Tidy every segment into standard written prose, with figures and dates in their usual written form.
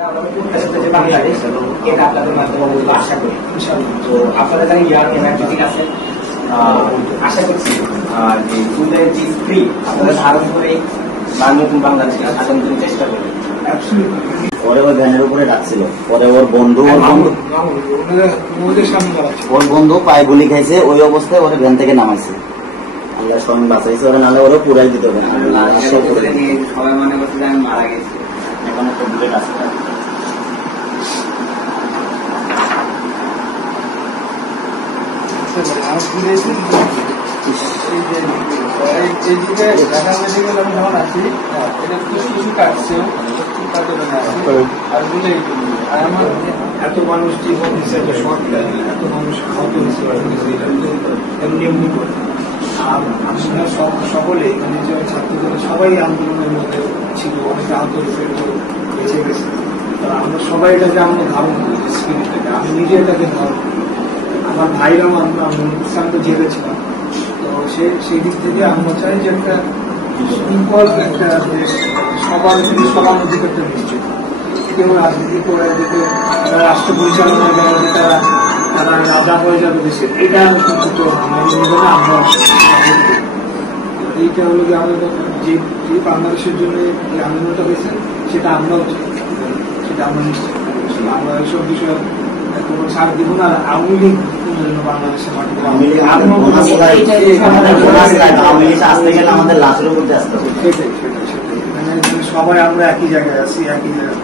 বাংলাদেশ এবং এটা আপনাদের মাধ্যমে আশা করি তো আপনাদের যারা ইয়ার এনার্জেটিক আছেন আশা করছি যে ফুলের যে স্ত্রী আপনাদের ধারণ করে নতুন বাংলাদেশে আসার জন্য চেষ্টা করবেন। পরে ওই ভ্যানের উপরে ডাকছিল, পরে ওর বন্ধু পায়ে গুলি খাইছে, ওই অবস্থায় ওরা ভ্যান থেকে নামাইছে। আল্লাহ স্বয়ং বাঁচাইছে, ওরা নাহলে ওরা পুরাই দিত। সবাই মনে করছে যে আমি মারা গেছি। এখন একটা বুলেট আসছে। এত মানুষ জীবন দিচ্ছে, সরকার এত মানুষ আহত হয়েছে, সকলে নিজের ছাত্রদের সবাই আন্দোলনের মধ্যে ছিল, অনেকে আহত হয়েছে, বেঁচে গেছে। আমরা সবাই এটাকে আমরা ধারণ করি স্পিরিটটাকে, আমি নিজে এটাকে ধারণ করি। আমার ভাইরাও আমরা ইসলামকে জেলে ছিলাম, তো সেই দিক থেকে আমরা চাই যে একটা ইকুয়াল একটা দেশ, সবার অধিকারটা নিশ্চিত। কেউ রাজনীতি করে দিকে রাষ্ট্র পরিচালনায় গেলে তারা রাজা হয়ে যাবে দেশের, এটা কিন্তু আমরা এইটা হলো যে আমাদের যে বাংলাদেশের জন্য যে আন্দোলনটা হয়েছে সেটা আমরাও সেটা আমরা নিশ্চিত। আমরা এইসব বিষয়ে কোনো ছাড় দিব না। আওয়ামী লীগ বাংলাদেশের মাটিতে সবাই আমরা একই জায়গায় আছি, একই জায়গায়,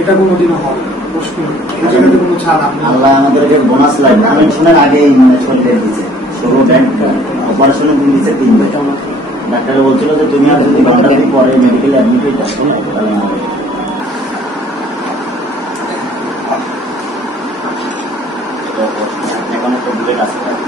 এটা কোনোদিনও হবে না, প্রশ্ন এই জায়গাতে কোনো ছাড়। আল্লাহ আমাদেরকে বোনাস লাইফ কনভেনশনের আগে শরীরে দিচ্ছে, সরু ব্যাংক অপারেশনে দিচ্ছে 3 বছর। ডাক্তার বলছিল যে তুমি আর যদি ঘন্টা দিন পরে মেডিকেল অ্যাডমিট হয়ে যাচ্ছ তাহলে হবে। এখন একটা বুলেট আসতে পারে।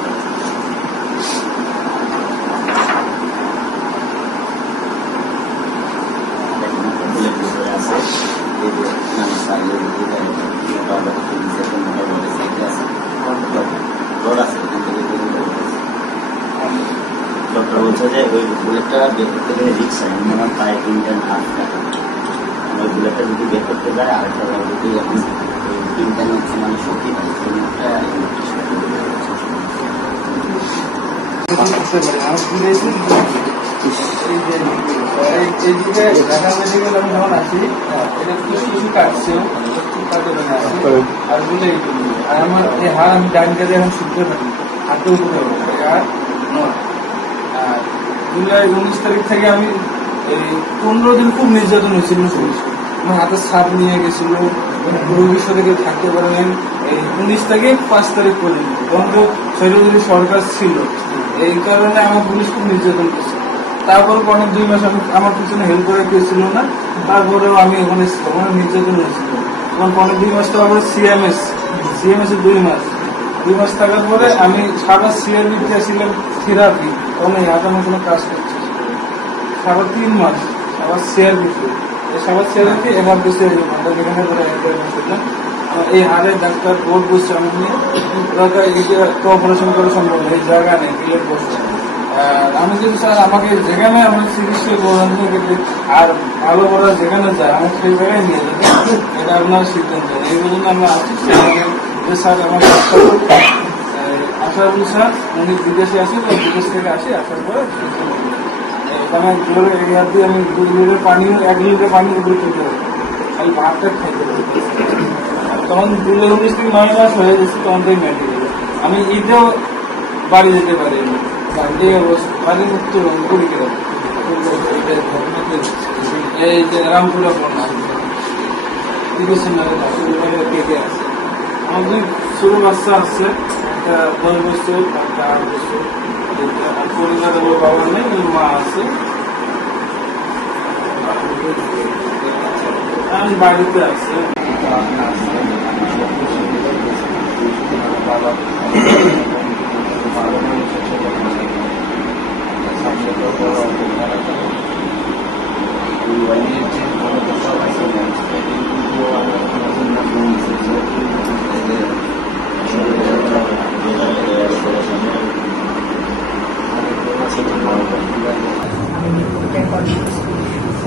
ডক্টর বলছে যে ওই বুলেটটা বের করতে গেলে রিক্স হয়, আমার পায়ে 3 হাত টাকা। ওই বুলেটটা যদি বের করতে যায় আরেকটা যদি আপনি 3 হচ্ছে মানে শক্তি পাই, আমার এই হার আমি ডান কাজে এখন শুনতে থাকি, হাতে উপরে আর জুলাই 19 তারিখ থেকে আমি এই 15 দিন খুব নির্যাতন হয়েছিল। আমার হাতে ছাপ নিয়ে গেছিল, রোগীর সাথে কেউ থাকতে পারেন। এই 19 থেকে 5 তারিখ পর্যন্ত বন্ধ শৈলজী সরকার ছিল, এই কারণে আমার পুলিশ খুব নির্যাতন করছে। তারপর অনেক 2 মাস আমি আমার পিছনে হেল্প করে কেউ ছিল না, তারপরেও আমি ওখানে নির্যাতন হয়েছিল। তখন পনেরো 2 মাস তো আবার সিএমএস এ 2 মাস থাকার পরে আমি সারা সিআরবিতে ছিলাম থেরাপি, অনেক আগামী কোনো কাজ করছি। সারা 3 মাস আবার সিআরবিতে, সবার সিআরবিতে এমার্জেন্সি যেখানে এই হাড়ের ডাক্তার বোর্ড বসছে আমি নিয়ে, তো অপারেশন করা সম্ভব নেই, এই জায়গা নেই, প্লেট বসছে। আমি যদি স্যার আমাকে যেখানে আমার চিকিৎসা আর ভালো করা যেখানে যায় আমাকে সেই জায়গায় নিয়ে যাবে, এটা আপনার সিদ্ধান্ত। এই জন্য আমরা আসছি যে স্যার আমার আশরাফুল স্যার উনি বিদেশে আসে, বিদেশ থেকে আসি, আসার পরে এখানে এরিয়া দিয়ে আমি 2 লিটার পানি 1 লিটার পানি উপরে তুলতে হবে, খালি ভাতটা খাইতে হবে। তখন 2019 থেকে 9 মাস হয়ে গেছে, তখন থেকে মেডিকেল আমি ঈদেও বাড়ি যেতে পারি, এই অবস্থা বাড়ি মুক্ত পরীক্ষা এই যে রামপুরা পড়া কেটে আছে। আমাদের ছোট বাচ্চা আসছে, একটা 10 বছর, একটা 8 বছর। পরিবারে ওর বাবা নেই, ওর মা আছে। আমি বাড়িতে আসছে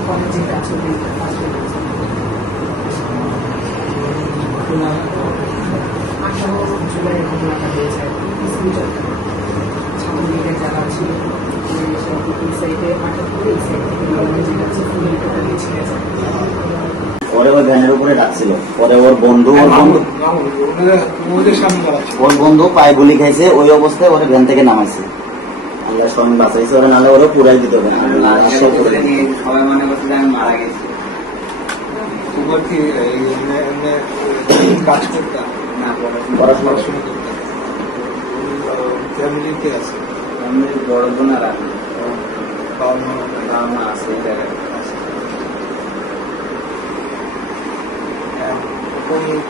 Quality that will be ছাত্রলীগের যারা ছিল এই সাইডে আটক করে এই সাইড থেকে যেটা আছে ফুলের টোটালি ছিঁড়ে যায়। পরে ওই ভ্যানের উপরে ডাকছিল, পরে ওর বন্ধু পায়ে গুলি খাইছে, ওই অবস্থায় ওরা ভ্যান থেকে নামাইছে। আল্লাহ স্বয়ং বাঁচাইছে, ওরা নাহলে ওরা পুরাই দিত ভ্যান। সবাই মনে করছে যে আমি মারা গেছি। তোমার কি কাজ করতাম না, পড়াশোনা করতাম? ফ্যামিলিতে আছে আমি বড় বোন আর আমি বাবা মা আছে এই জায়গায়।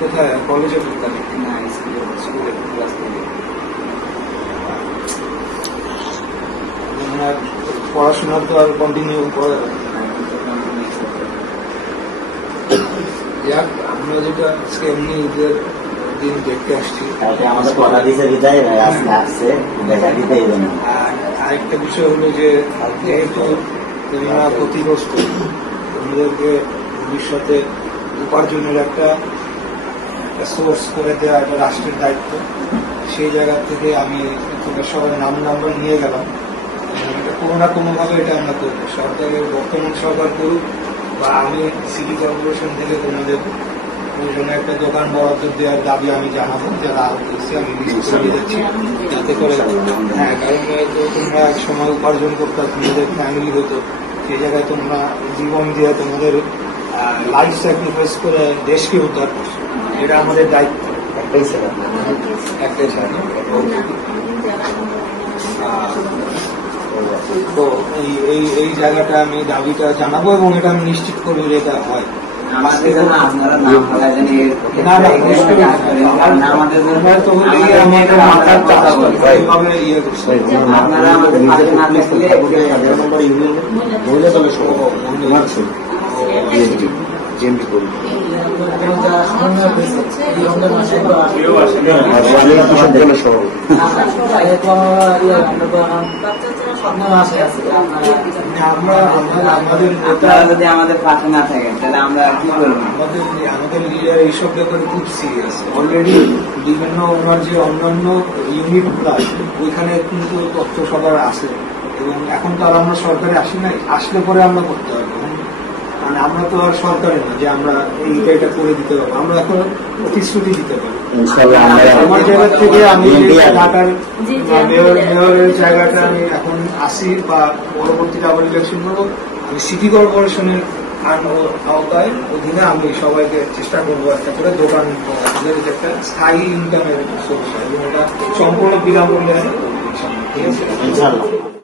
কোথায় কলেজে পড়তাম? না, স্কুলে ক্লাস থেকে। পড়াশোনা তো আর কন্টিনিউ করে যাক, আমরা যেটা আজকে এমনি ঈদের দিন দেখতে আসছি। আমাদের কথা দিয়েছে বিদায় আসছে দেখা দিতে এলো না। আর আরেকটা বিষয় হলো যে যেহেতু তোমরা ক্ষতিগ্রস্ত, তোমাদেরকে ভবিষ্যতে উপার্জনের একটা সোর্স করে দেওয়া একটা রাষ্ট্রের দায়িত্ব। সেই জায়গা থেকে আমি তোমার সবার নাম্বার নিয়ে গেলাম। কোনো না কোনোভাবে এটা আমরা করবো, সরকারের বর্তমান সরকার করুক বা আমি সিটি কর্পোরেশন থেকে তোমাদের জন্য একটা দোকান বরাদ্দ দেওয়ার দাবি আমি জানাবো, যারা আহত আমি লিস্ট করে যাচ্ছি, যাতে করে হ্যাঁ, কারণ তোমরা এক সময় উপার্জন করতে তোমাদের ফ্যামিলি হতো, সেই জায়গায় তোমরা জীবন দিয়ে তোমাদের লাইফ স্যাক্রিফাইস করে দেশকে উদ্ধার করছো। এটা আমাদের দায়িত্ব। একটাই ছেলে, তো এই জায়গাটা আমি দাবিটা জানাবো এবং এটা আমি নিশ্চিত করবো যে এটা হয়। আমাদের জন্য আপনারা নাম বলা জানি আপনারা আমাদের পাশে না থাকলে আপনারা যদি আমাদের পাশে না থাকেন তাহলে আমরা কি করবো? আমাদের লিডার এইসব ব্যাপারে খুব সিরিয়াস। অলরেডি বিভিন্ন ওনার যে অন্যান্য ইউনিটগুলো আছে ওইখানে কিন্তু তথ্য সবার আছে, এবং এখন তো আর আমরা সরকারে আসি নাই, আসলে পরে আমরা করতে হবে। মানে আমরা তো আর সরকারে না যে আমরা এইটা করে দিতে পারবো, আমরা এখন প্রতিশ্রুতি দিতে পারি। আমার জায়গা থেকে আমি ঢাকার মেয়রের জায়গাটা আমি এখন আসি বা পরবর্তীতে আবার ইলেকশন করবো, আমি সিটি কর্পোরেশনের আওতায় অধীনে আমি সবাইকে চেষ্টা করবো একটা করে দোকান একটা স্থায়ী ইনকামের সোর্স, এবং এটা সম্পূর্ণ বিনামূল্যে। ঠিক আছে।